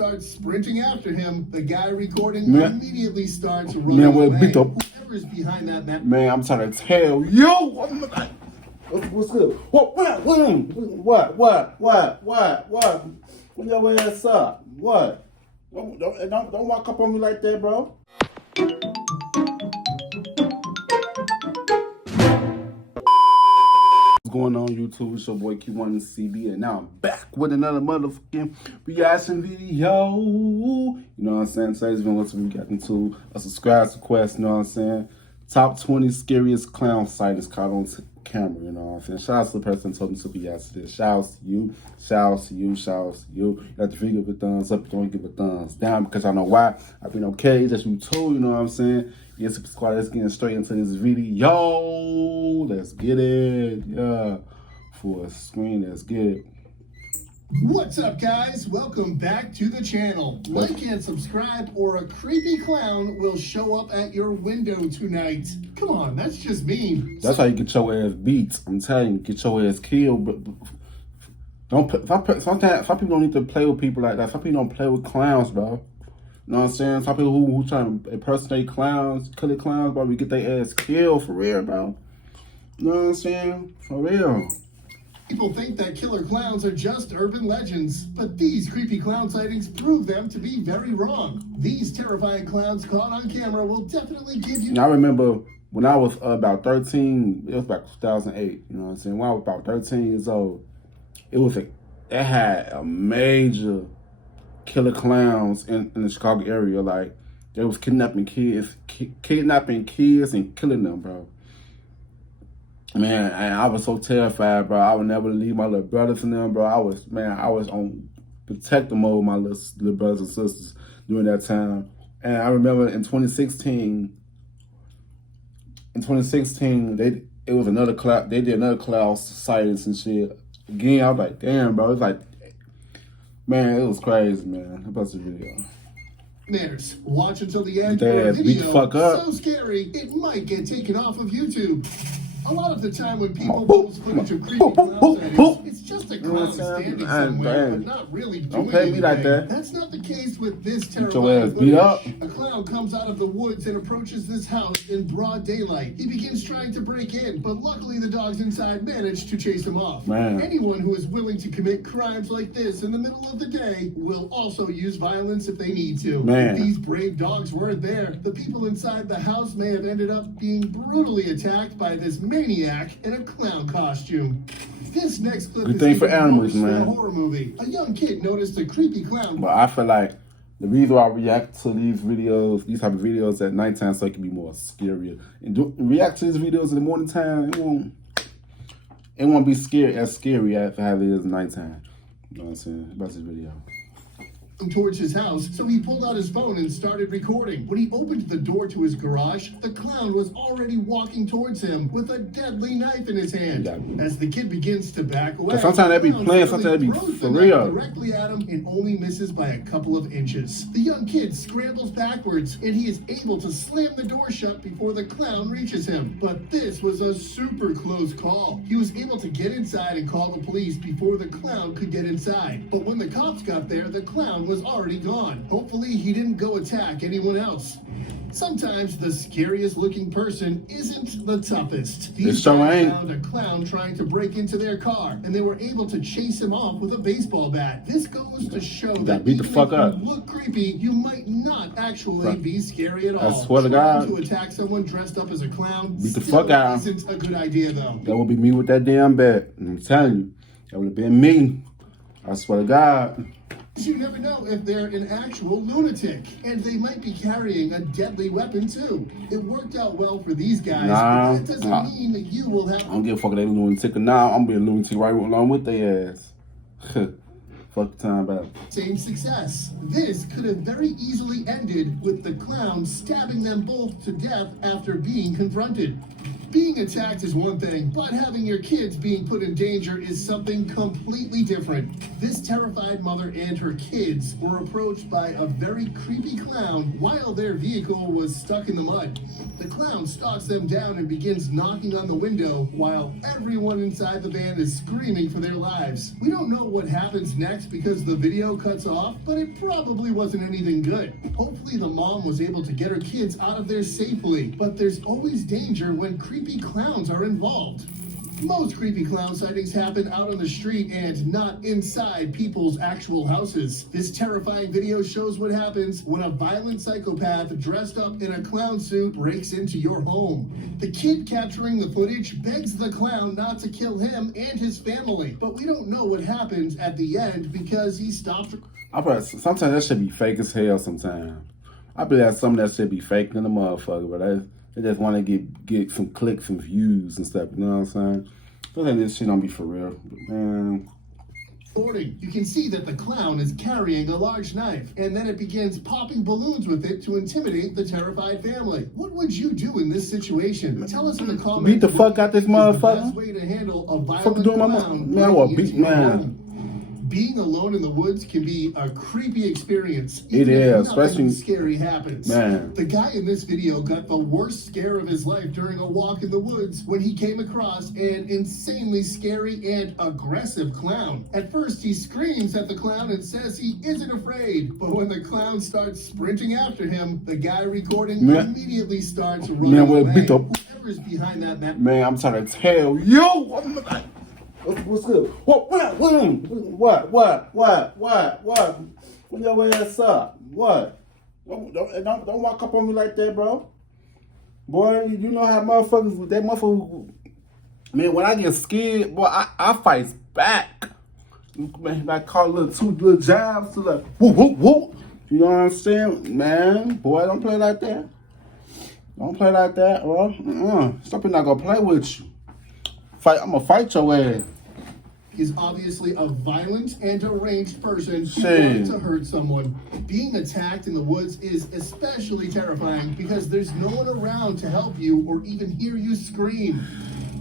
starts sprinting after him. The guy recording immediately starts running away. Whoever's behind that man. Man, I'm trying to tell you. What's good? What? Put your ass up. What? Don't walk up on me like that, bro. What's going on, YouTube? It's your boy Kewonis CB, and now I'm back with another motherfucking reaction video. You know what I'm saying? Today's video we got into a subscribe request. You know what I'm saying? Top 20 scariest clown sightings caught on camera. You know what I'm saying? Shout out to the person who told me to react to this. Shout out to you. Shout out to you. Shout out to you. You got the video, give a thumbs up. Don't give a thumbs down because I know why. I've been okay. That's you too. You know what I'm saying? Yes, Super Squad. Let's get straight into this video. Let's get it. Yeah. For a screen. Let's get it. What's up, guys? Welcome back to the channel. Like and subscribe or a creepy clown will show up at your window tonight. Come on, that's just mean. That's how you get your ass beat. I'm telling you, get your ass killed. But don't. Sometimes some people don't need to play with people like that. Some people don't play with clowns, bro. You know what I'm saying? Some people who try to impersonate clowns, killer clowns, bro, we get their ass killed for real, bro. You know what I'm saying? For real. People think that killer clowns are just urban legends, but these creepy clown sightings prove them to be very wrong. These terrifying clowns caught on camera will definitely give you... I remember when I was about 13, it was about 2008, you know what I'm saying? When I was about 13 years old, it had a major killer clowns in the Chicago area. Like, they was kidnapping kids and killing them, bro. Man, I was so terrified, bro. I would never leave my little brothers and them, bro. I was on protective mode with my little brothers and sisters during that time. And I remember in 2016, it was another cloud. They did another cloud sightings and shit. Again, I was like, damn, bro. It's like, man, it was crazy, man. How about the video? Manners. Watch until the end of the video. So scary, it might get taken off of YouTube. A lot of the time when people post footage of creepy clown sightings, it's just a clown standing somewhere, but not really doing anything. Don't play me like that. That's not the case with this terrifying footage. A clown comes out of the woods and approaches this house in broad daylight. He begins trying to break in, but luckily the dogs inside manage to chase him off. Man. Anyone who is willing to commit crimes like this in the middle of the day will also use violence if they need to. Man. If these brave dogs weren't there, the people inside the house may have ended up being brutally attacked by this maniac in a clown costume. This next clip is thing for animals, man. A horror movie. A young kid noticed a creepy clown. But I feel like the reason why I react to these videos, these type of videos at nighttime, so it can be more scarier. And react to these videos in the morning time, it won't be as scary as how it is nighttime. You know what I'm saying about this video. Towards his house, so he pulled out his phone and started recording. When he opened the door to his garage, the clown was already walking towards him with a deadly knife in his hand. As the kid begins to back away, sometimes they be playing, sometimes they be for real. Directly at him and only misses by a couple of inches. The young kid scrambles backwards and he is able to slam the door shut before the clown reaches him. But this was a super close call. He was able to get inside and call the police before the clown could get inside. But when the cops got there, the clown was already gone. Hopefully he didn't go attack anyone else. Sometimes the scariest looking person isn't the toughest. These guys found a clown trying to break into their car, and they were able to chase him off with a baseball bat. This goes to show that beat the fuck up. If you look creepy, you might not actually be scary at all. I swear to God. To attack someone dressed up as a clown beat the fuck out. Isn't a good idea though. That would be me with that damn bat. I'm telling you, that would have been me. I swear to God. You never know if they're an actual lunatic, and they might be carrying a deadly weapon too. It worked out well for these guys, but that doesn't mean that you will have... I don't give a fuck if they lunatic or not. I'm being lunatic right along with their ass. Fuck the time about it. Same success. This could have very easily ended with the clown stabbing them both to death after being confronted. Being Being attacked is one thing, but having your kids being put in danger is something completely different. This terrified mother and her kids were approached by a very creepy clown while their vehicle was stuck in the mud. The clown stalks them down and begins knocking on the window while everyone inside the van is screaming for their lives. We don't know what happens next because the video cuts off, but it probably wasn't anything good. Hopefully the mom was able to get her kids out of there safely, but there's always danger when creepy clowns are involved. Most creepy clown sightings happen out on the street and not inside people's actual houses. This terrifying video shows what happens when a violent psychopath dressed up in a clown suit breaks into your home. The kid capturing the footage begs the clown not to kill him and his family, but we don't know what happens at the end because he stopped. Sometimes that should be fake as hell sometimes. I believe some of that shit be fake in the motherfucker, but they just want to get some clicks and views and stuff, you know what I'm saying? I think this shit don't be for real, man. You can see that the clown is carrying a large knife, and then it begins popping balloons with it to intimidate the terrified family. What would you do in this situation? Tell us in the comments. Beat the fuck out this motherfucker. The best way to handle a violent clown. Man, I will beat man. Being alone in the woods can be a creepy experience. It is, especially scary happens. Man. The guy in this video got the worst scare of his life during a walk in the woods when he came across an insanely scary and aggressive clown. At first, he screams at the clown and says he isn't afraid. But when the clown starts sprinting after him, the guy recording immediately starts running away. Whoever's behind that man. Man, I'm trying to tell you. What's good? What? When your ass up? What? Don't walk up on me like that, bro. Boy, you know how motherfuckers, that motherfucker, man, when I get scared, boy, I fight back. Man, I call two little jabs to like, whoop, whoop, whoop. You know what I'm saying? Man, boy, don't play like that. Don't play like that, bro. Stop not gonna play with you. I'm gonna fight your ass. Is obviously a violent and deranged person who wanted to hurt someone. Being attacked in the woods is especially terrifying because there's no one around to help you or even hear you scream.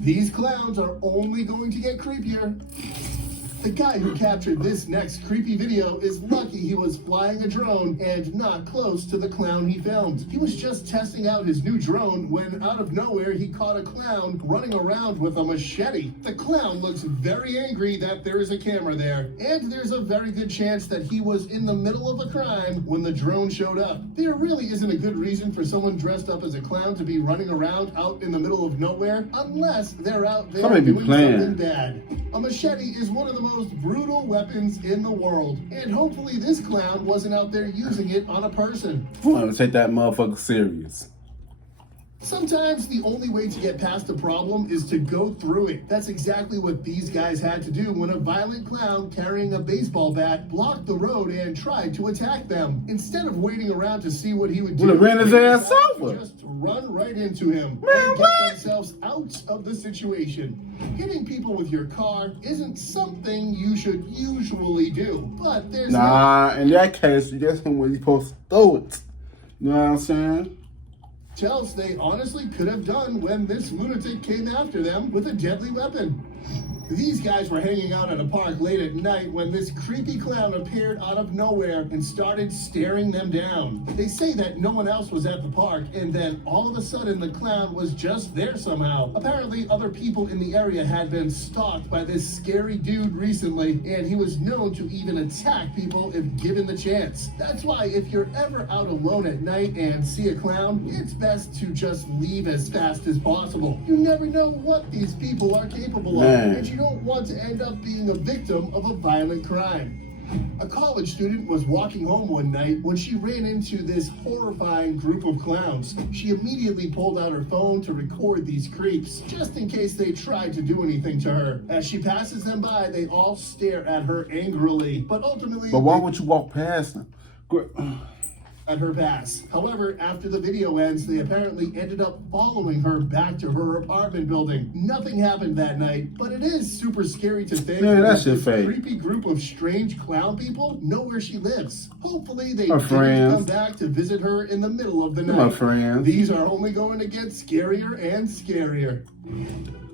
These clowns are only going to get creepier. The guy who captured this next creepy video is lucky he was flying a drone and not close to the clown he filmed. He was just testing out his new drone when out of nowhere he caught a clown running around with a machete. The clown looks very angry that there is a camera there, and there's a very good chance that he was in the middle of a crime when the drone showed up. There really isn't a good reason for someone dressed up as a clown to be running around out in the middle of nowhere unless they're out there doing something bad. A machete is one of the most brutal weapons in the world, and hopefully this clown wasn't out there using it on a person. I'm gonna take that motherfucker serious. Sometimes the only way to get past a problem is to go through it. That's exactly what these guys had to do when a violent clown carrying a baseball bat blocked the road and tried to attack them. Instead of waiting around to see what he would do, ran his ass over. Just run right into him and get themselves out of the situation. Hitting people with your car isn't something you should usually do, but there's in that case, that's him when he's supposed to throw it. You know what I'm saying? Else they honestly could have done when this lunatic came after them with a deadly weapon. These guys were hanging out at a park late at night when this creepy clown appeared out of nowhere and started staring them down. They say that no one else was at the park, and then all of a sudden the clown was just there somehow. Apparently other people in the area had been stalked by this scary dude recently, and he was known to even attack people if given the chance. That's why if you're ever out alone at night and see a clown, it's best to just leave as fast as possible. You never know what these people are capable of, and you don't want to end up being a victim of a violent crime. A college student was walking home one night when she ran into this horrifying group of clowns. She immediately pulled out her phone to record these creeps, just in case they tried to do anything to her. As she passes them by, they all stare at her angrily, but ultimately... But why would you walk past them? at her pass. However, after the video ends, they apparently ended up following her back to her apartment building. Nothing happened that night, but it is super scary to think that that shit this fake. creepy group of strange clown people know where she lives. Hopefully they My didn't friends. come back to visit her in the middle of the night. My friends. These are only going to get scarier and scarier.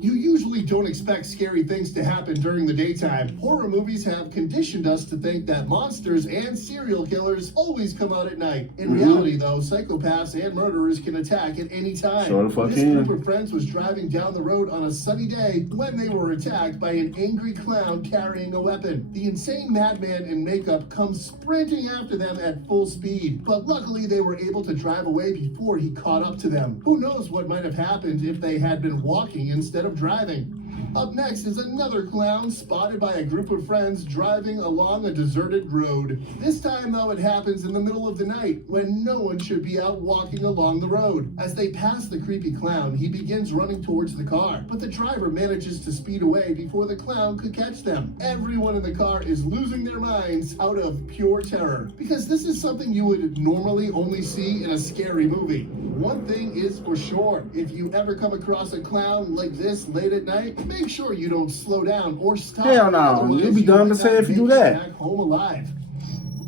You usually don't expect scary things to happen during the daytime. Horror movies have conditioned us to think that monsters and serial killers always come out at night. In reality, though, psychopaths and murderers can attack at any time. Sure the fuck This can. group of friends was driving down the road on a sunny day when they were attacked by an angry clown carrying a weapon. The insane madman in makeup comes sprinting after them at full speed, but luckily they were able to drive away before he caught up to them. Who knows what might have happened if they had been walking instead of driving. Up next is another clown spotted by a group of friends driving along a deserted road. This time, though, it happens in the middle of the night when no one should be out walking along the road. As they pass the creepy clown, he begins running towards the car, but the driver manages to speed away before the clown could catch them. Everyone in the car is losing their minds out of pure terror, because this is something you would normally only see in a scary movie. One thing is for sure, if you ever come across a clown like this late at night, make sure you don't slow down or stop. Hell no, Otherwise, you'll be dumb might to say not if you do make it that. back home alive.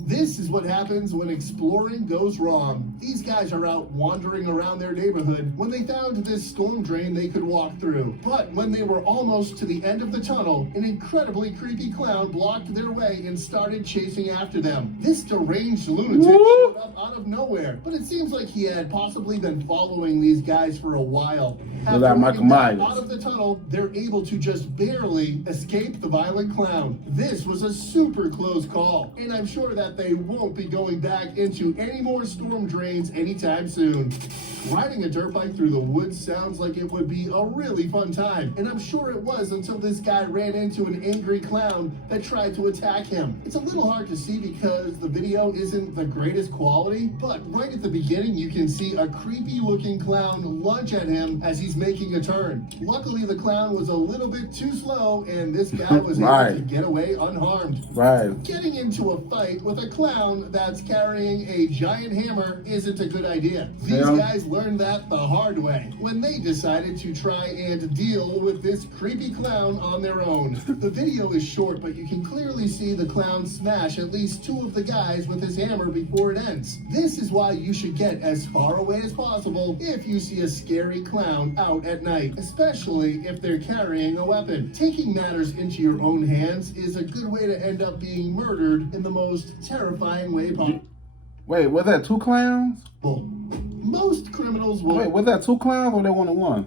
This is what happens when exploring goes wrong. These guys are out wandering around their neighborhood when they found this storm drain they could walk through. But when they were almost to the end of the tunnel, an incredibly creepy clown blocked their way and started chasing after them. This deranged lunatic showed up out of nowhere, but it seems like he had possibly been following these guys for a while. After like Michael running back Myers. out of the tunnel, they're able to just barely escape the violent clown. This was a super close call, and I'm sure that they won't be going back into any more storm drains anytime soon. Riding a dirt bike through the woods sounds like it would be a really fun time, and I'm sure it was until this guy ran into an angry clown that tried to attack him. It's a little hard to see because the video isn't the greatest quality, but right at the beginning you can see a creepy looking clown lunge at him as he's making a turn. Luckily the clown was a little bit too slow and this guy was Right. able to get away unharmed. Right. Getting into a fight with a clown that's carrying a giant hammer isn't a good idea. These Yeah. guys learned that the hard way when they decided to try and deal with this creepy clown on their own. The video is short, but you can clearly see the clown smash at least two of the guys with his hammer before it ends. This is why you should get as far away as possible if you see a scary clown out at night, especially if they're carrying a weapon. Taking matters into your own hands is a good way to end up being murdered in the most terrifying way possible. Wait, was that two clowns? Most criminals will Wait, was that two clowns or that one on one?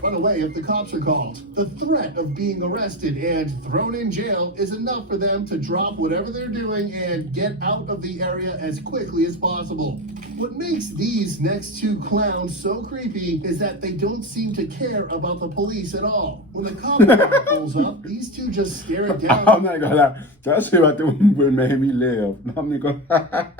run away if the cops are called. The threat of being arrested and thrown in jail is enough for them to drop whatever they're doing and get out of the area as quickly as possible. What makes these next two clowns so creepy is that they don't seem to care about the police at all. When the cop car pulls up, these two just stare it down. I'm not gonna lie. That shit right there would made me laugh. I'm not gonna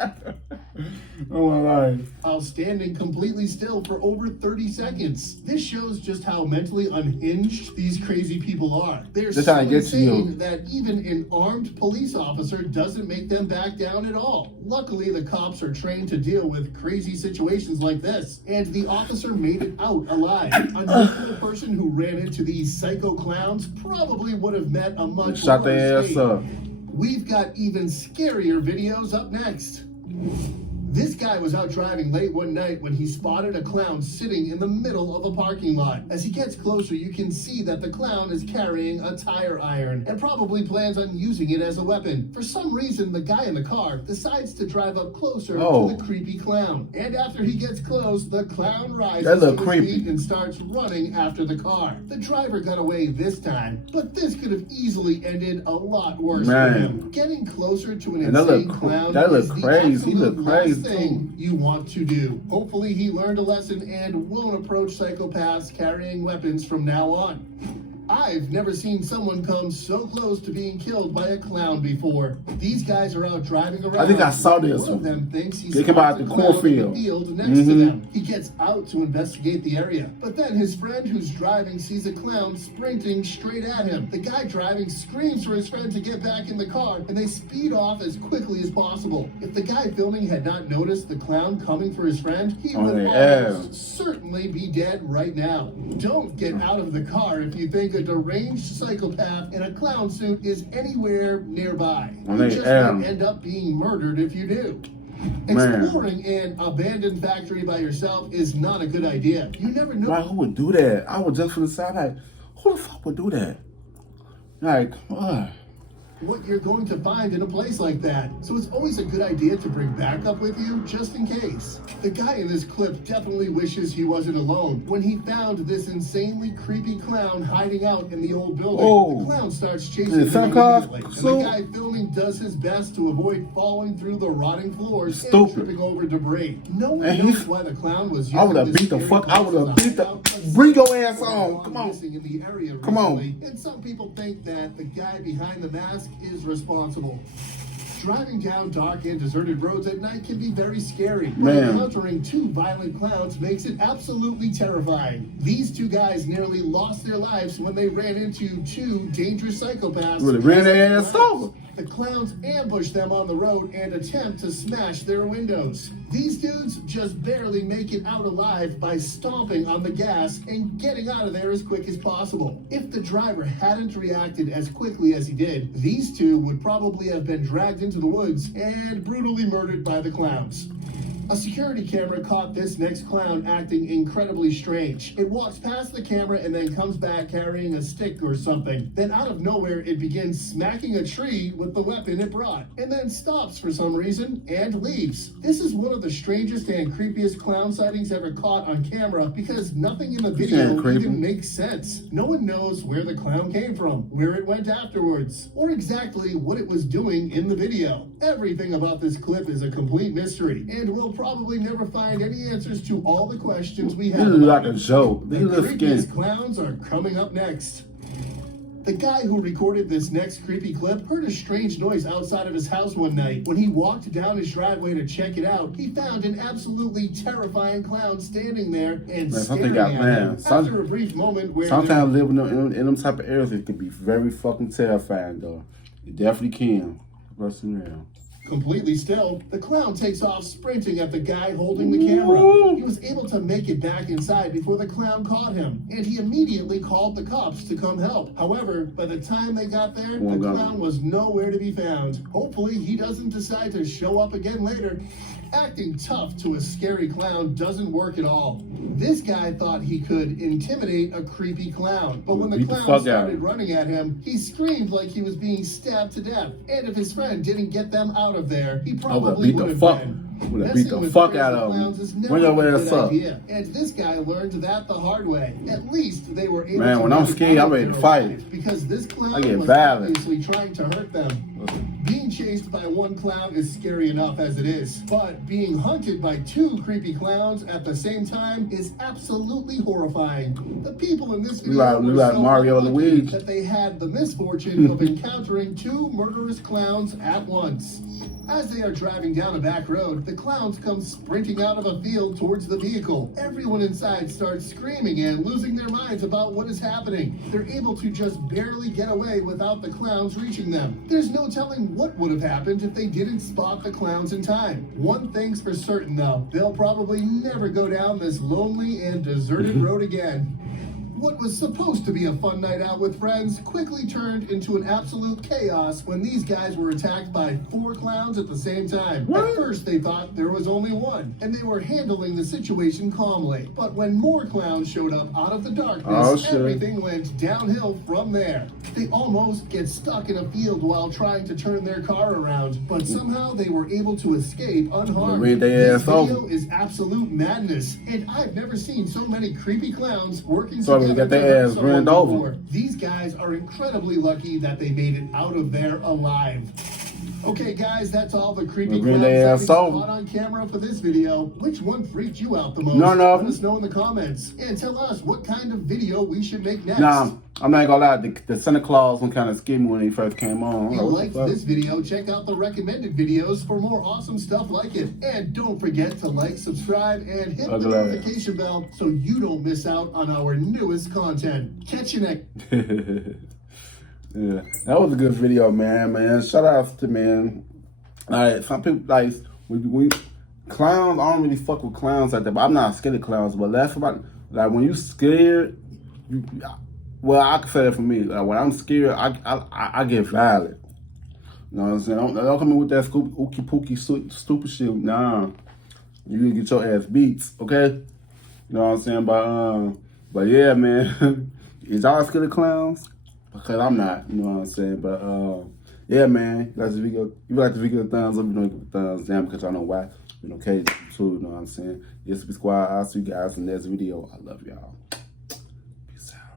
oh my God. While standing completely still for over 30 seconds. This shows just how mentally unhinged these crazy people are. They're That's so how it gets to you. insane that even an armed police officer doesn't make them back down at all. Luckily, the cops are trained to deal with crazy situations like this, and the officer made it out alive. A normal person who ran into these psycho clowns probably would have met a much Shut worse their ass fate. up. We've got even scarier videos up next. This guy was out driving late one night when he spotted a clown sitting in the middle of a parking lot. As he gets closer, you can see that the clown is carrying a tire iron and probably plans on using it as a weapon. For some reason, the guy in the car decides to drive up closer to the creepy clown. And after he gets close, the clown rises That look to his creepy. feet and starts running after the car. The driver got away this time, but this could have easily ended a lot worse Man. for him. Getting closer to an And that insane look clown that look is the crazy. He look absolute last crazy thing you want to do. Hopefully he learned a lesson and won't approach psychopaths carrying weapons from now on. I've never seen someone come so close to being killed by a clown before. These guys are out driving around. I think I saw this one. Of them thinks he's they came out the cornfield. Next to them. He gets out to investigate the area, but then his friend who's driving sees a clown sprinting straight at him. The guy driving screams for his friend to get back in the car, and they speed off as quickly as possible. If the guy filming had not noticed the clown coming for his friend, he would almost certainly be dead right now. Don't get out of the car if you think a deranged psychopath in a clown suit is anywhere nearby. You just might end up being murdered if you do. Exploring an abandoned factory by yourself is not a good idea. You never know. Who would do that? I would just for the side like, who the fuck would do that? Like, what you're going to find in a place like that. So it's always a good idea to bring backup with you just in case. The guy in this clip definitely wishes he wasn't alone when he found this insanely creepy clown hiding out in the old building. The clown starts chasing him immediately, and the guy filming does his best to avoid falling through the rotting floors and tripping over debris. No one knows why the clown was using I would have beat the fuck. I would have beat the. Bring your ass on. Come on. In the area Come on. And some people think that the guy behind the mask is responsible. Driving down dark and deserted roads at night can be very scary. Encountering two violent clowns makes it absolutely terrifying. These two guys nearly lost their lives when they ran into two dangerous psychopaths. Really ran their ass over. The clowns ambush them on the road and attempt to smash their windows. These dudes just barely make it out alive by stomping on the gas and getting out of there as quick as possible. If the driver hadn't reacted as quickly as he did, these two would probably have been dragged into the woods and brutally murdered by the clowns. A security camera caught this next clown acting incredibly strange. It walks past the camera and then comes back carrying a stick or something. Then out of nowhere, it begins smacking a tree with the weapon it brought, and then stops for some reason and leaves. This is one of the strangest and creepiest clown sightings ever caught on camera because nothing in the video even makes sense. No one knows where the clown came from, where it went afterwards, or exactly what it was doing in the video. Everything about this clip is a complete mystery, and we'll probably never find any answers to all the questions we have. This is like a joke. The creepiest clowns are coming up next. The guy who recorded this next creepy clip heard a strange noise outside of his house one night. When he walked down his driveway to check it out, he found an absolutely terrifying clown standing there and staring at him. After a brief moment where sometimes living in them type of areas, it can be very fucking terrifying, though. It definitely can. That's real. Completely still, the clown takes off sprinting at the guy holding the camera. He was able to make it back inside before the clown caught him, and he immediately called the cops to come help. However, by the time they got there, the clown was nowhere to be found. Hopefully, he doesn't decide to show up again later. Acting tough to a scary clown doesn't work at all. This guy thought he could intimidate a creepy clown, but when the clown started running at him, he screamed like he was being stabbed to death. And if his friend didn't get them out of there, he probably would have been. Would have beat the fuck out of him. Bring your ass up. And this guy learned that the hard way. At least they were able to. When I'm scared, I'm ready to fight. Because this clown was obviously trying to hurt them. Being chased by one clown is scary enough as it is, but being hunted by two creepy clowns at the same time is absolutely horrifying. The people in this video were so Mario and Luigi that they had the misfortune of encountering two murderous clowns at once. As they are driving down a back road, the clowns come sprinting out of a field towards the vehicle. Everyone inside starts screaming and losing their minds about what is happening. They're able to just barely get away without the clowns reaching them. There's no telling what would have happened if they didn't spot the clowns in time. One thing's for certain though, they'll probably never go down this lonely and deserted road again. What was supposed to be a fun night out with friends quickly turned into an absolute chaos when these guys were attacked by 4 clowns at the same time. At first they thought there was only one, and they were handling the situation calmly. But when more clowns showed up out of the darkness, everything went downhill from there. They almost get stuck in a field while trying to turn their car around, but somehow they were able to escape unharmed. This video is absolute madness, and I've never seen so many creepy clowns working together. Got their ass ran over. These guys are incredibly lucky that they made it out of there alive. Okay, guys, that's all the creepy Green clown Day sightings assault. caught on camera for this video. Which one freaked you out the most? None of Let them. us know in the comments. And tell us what kind of video we should make next. Nah, I'm not gonna lie, the Santa Claus one kind of scared me when he first came on. If you liked this video, check out the recommended videos for more awesome stuff like it. And don't forget to like, subscribe, and hit the notification bell so you don't miss out on our newest content. Catch you next. Yeah, that was a good video, man. Shout out to, man. Like, some people, like, we clowns, I don't really fuck with clowns like that, but I'm not scared of clowns, but that's about, like, when you scared, well, I can say that for me. Like, when I'm scared, I get violent. You know what I'm saying? Don't come in with that ookie pookie stupid shit. Nah, you gonna get your ass beats, okay? You know what I'm saying? But yeah, man. Is y'all scared of clowns? Because I'm not, you know what I'm saying? But yeah, man. If you like the video, thumbs up. You don't give a thumbs down because y'all know why. You know, Cage too. You know what I'm saying? Yes, be squad. I'll see you guys in the next video. I love y'all.